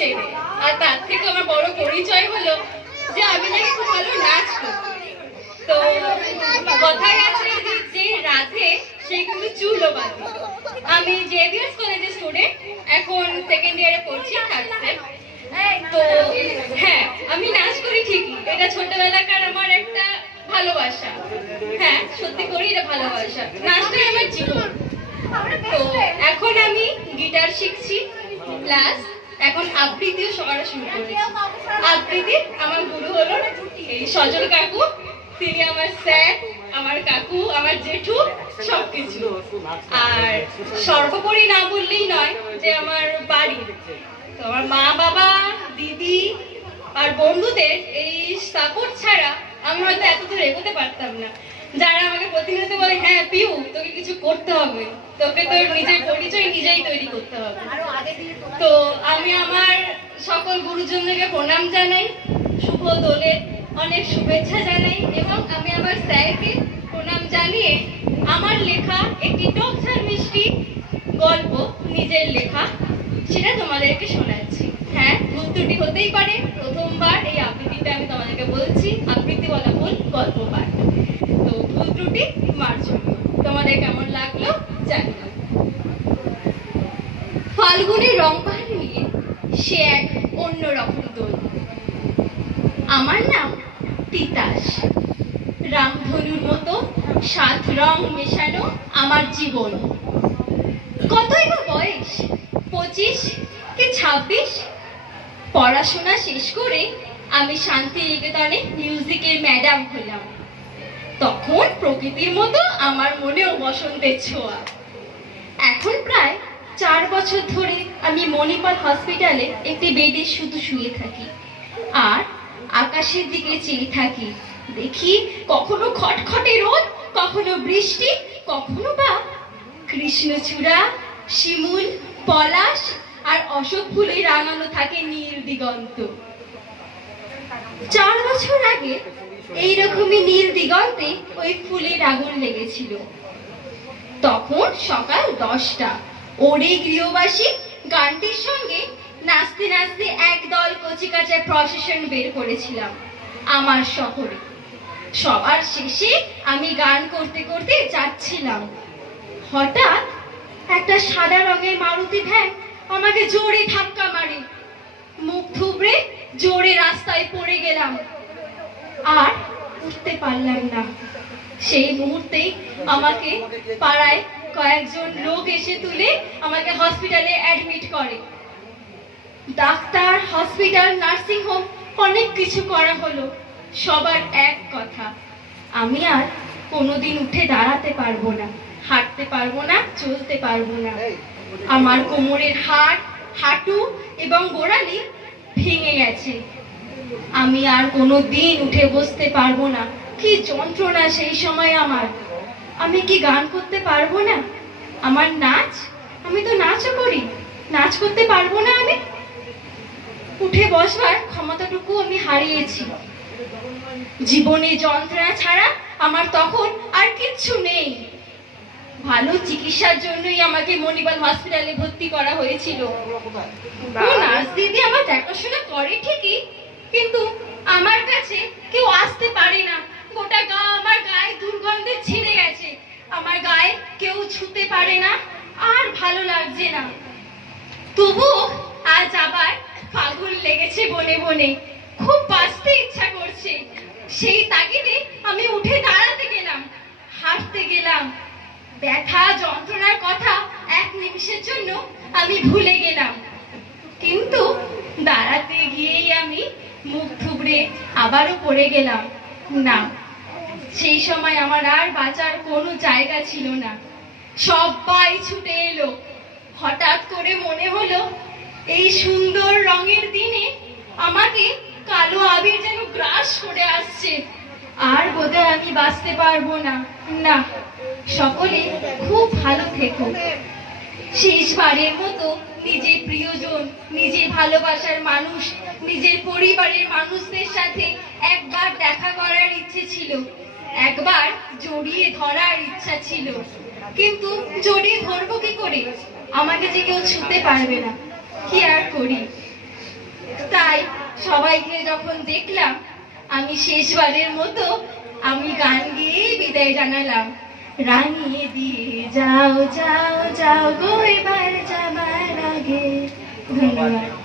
চেনে। আর তার থেকে আমার বড় পরিচয় হলো যে আমি নাকি খুব ভালো নাচ করি। তো কথায় আছে যে রাধে সে কিন্তু চুলও বাঁধে। আমি জেভিয়ার্স কলেজের স্টুডেন্ট, এখন সেকেন্ড ইয়ারে পড়ছি, থার্ড সেম। তো হ্যাঁ, আমি নাচ করি ঠিকই, এটা ছোটবেলাকার আমার একটা ভালোবাসা। হ্যাঁ, সত্যি করি, এটা ভালোবাসা, নাচটাই আমার জীবন। তো এখন আমি গিটার শিখছি, প্লাস এখন আবৃত্তিও করা শুরু করেছি। আবৃত্তি আমার গুরু হলো এই সজল কাকু, তিনি আমার স্যার, আমার কাকু, আমার জেঠু, সবকিছু। আর সর্বোপরি না বললেই নয় যে আমার বাড়ি, তো আমার মা বাবা, দিদি আর বন্ধুদের এই সাপোর্ট ছাড়া আমি হয়তো এত দূর এগোতে পারতাম না। যারা আমাকে প্রতিনিয়ত বলে, হ্যাঁ পিউ তোকে কিছু করতে হবে, তোকে তোর নিজের পরিচয় নিজেই তৈরি করতে হবে। তো আমি আমার সকল গুরুজনদেরকে প্রণাম জানাই, শুভ দোলের অনেক শুভেচ্ছা জানাই, এবং আমি আমার স্যারকে প্রণাম জানিয়ে আমার লেখা একটি টক ঝাল মিষ্টি গল্প, নিজের লেখা, সেটা তোমাদেরকে শোনাচ্ছি। হ্যাঁ, ভুল ত্রুটি হতেই পারে, প্রথমবার এই আবৃত্তিটা আমি তোমাদেরকে বলছি, আবৃত্তি বলা ভুল, গল্প পাঠ, তো ভুল ত্রুটি মার্জন্য। তোমাদের কেমন লাগলো জানি না। ফাল্গুনের রং বাহার নিয়ে সে এক অন্যরকম দোল। আমার নাম তিতাস, রামধনুর মতো 7 রং মেশানো আমার জীবন। কতই বা বয়স, 25 কি 26? পড়াশোনা শেষ করে আমি শান্তিনিকেতনে মিউজিকের ম্যাডাম হলাম। তখন প্রকৃতির মতো আমার মনেও বসন্তের ছোঁয়া। এখন প্রায় 4 বছর ধরে আমি মণিপাল হসপিটালে একটি বেডে শুধু শুয়ে থাকি আর আকাশের দিকে চেয়ে থাকি। দেখি কখনো খটখটে রোদ, কখনো বৃষ্টি, কখনো বা কৃষ্ণচূড়া, শিমুল, পলাশ আর অশোক ফুলে রাঙানো থাকে নীল দিগন্ত। 4 বছর আগে এইরকমই নীল দিগন্তে ওই ফুলের আগুন লেগেছিল। তখন সকাল 10টা। ওরে গৃহবাসী গানটির সঙ্গে নাচতে নাচতে একদল কচিকাঁচা প্রসেশন বের করেছিলাম আমার শহরে। সবার শেষে আমি গান করতে করতে যাচ্ছিলাম, হঠাৎ একটা সাদা রঙের মারুতি ভ্যান আমাকে জোরে ধাক্কা মারে। মুখ থুবড়ে জোরে রাস্তায় পড়ে গেলাম, আর উঠতে পারলাম না। সেই মুহূর্তেই আমাকে পাড়ায় কয়েকজন লোক এসে তুলে আমাকে হসপিটালে অ্যাডমিট করে। ডাক্তার, হসপিটাল, নার্সিং হোম অনেক কিছু করা হলো। সবার এক কথা, আমি আর কোনোদিন উঠে দাঁড়াতে পারবো না, হাঁটতে পারবো না, চলতে পারবো না। আমার কোমরের হাড়, হাঁটু এবং গোড়ালি ভেঙে গেছে। আমি আর কোনোদিন উঠে বসতে পারবো না। কি যন্ত্রণা সেই সময় আমার। আমি কি গান করতে পারবো না? আমার নাচ, আমি তো নাচও করি, নাচ করতে পারবো না আমি? উঠে বসবার ক্ষমতাটুকু আমি হারিয়েছি। জীবনে যন্ত্রণা ছাড়া আমার তখন আর কিচ্ছু নেই। ভালো চিকিৎসার জন্যই আমাকে মণিপাল হসপিটালে ভর্তি করা হয়েছিল। নার্স দিদি আমার দেখাশোনা করে ঠিকই, কিন্তু আমার কাছে কেউ আসতে পারে না। গোটা গা আমার গায়ে দুর্গন্ধে ছিঁড়ে গেছে, আমার গায়ে কেউ ছুতে পারে না, আর ভালো লাগছে না। তবু আজ আবার ফাগুন লেগেছে বনে বনে, খুব বাঁচতে ইচ্ছা করছে। সেই তাগিদে আমি উঠে দাঁড়াতে গেলাম, হাঁটতে গেলাম। ব্যথা যন্ত্রণার কথা 1 নিমিষের জন্য আমি ভুলে গেলাম। কিন্তু দাঁড়াতে গিয়েই আমি মুখ থুবড়ে আবারও পড়ে গেলাম। না, সেই সময় আমার আর বাঁচার কোনো জায়গা ছিল না। সবাই ছুটে এলো। হঠাৎ করে মনে হলো এই সুন্দর রঙের দিনে আমাকে কালো আবির যেন গ্রাস করে আসছে, আর বোধহয় আমি বাঁচতে পারবো না। না, সকলে খুব ভালো থেকো। শেষবারের মতো নিজের প্রিয়জন, নিজের ভালোবাসার মানুষ, নিজের পরিবারের মানুষদের সাথে একবার দেখা করার ইচ্ছে ছিল, একবার জড়িয়ে ধরার ইচ্ছা ছিল। কিন্তু জড়িয়ে ধরবো কি করে? আমাকে যে কেউ ছুঁতে পারবে না। কি আর করি? সবাইকে যখন দেখলাম, আমি শেষবারের মতো আমি গান গেয়ে বিদায় জানালাম। রাঙিয়ে দিয়ে যাও যাও যাও গো এবার যাবার আগে। ধন্যবাদ।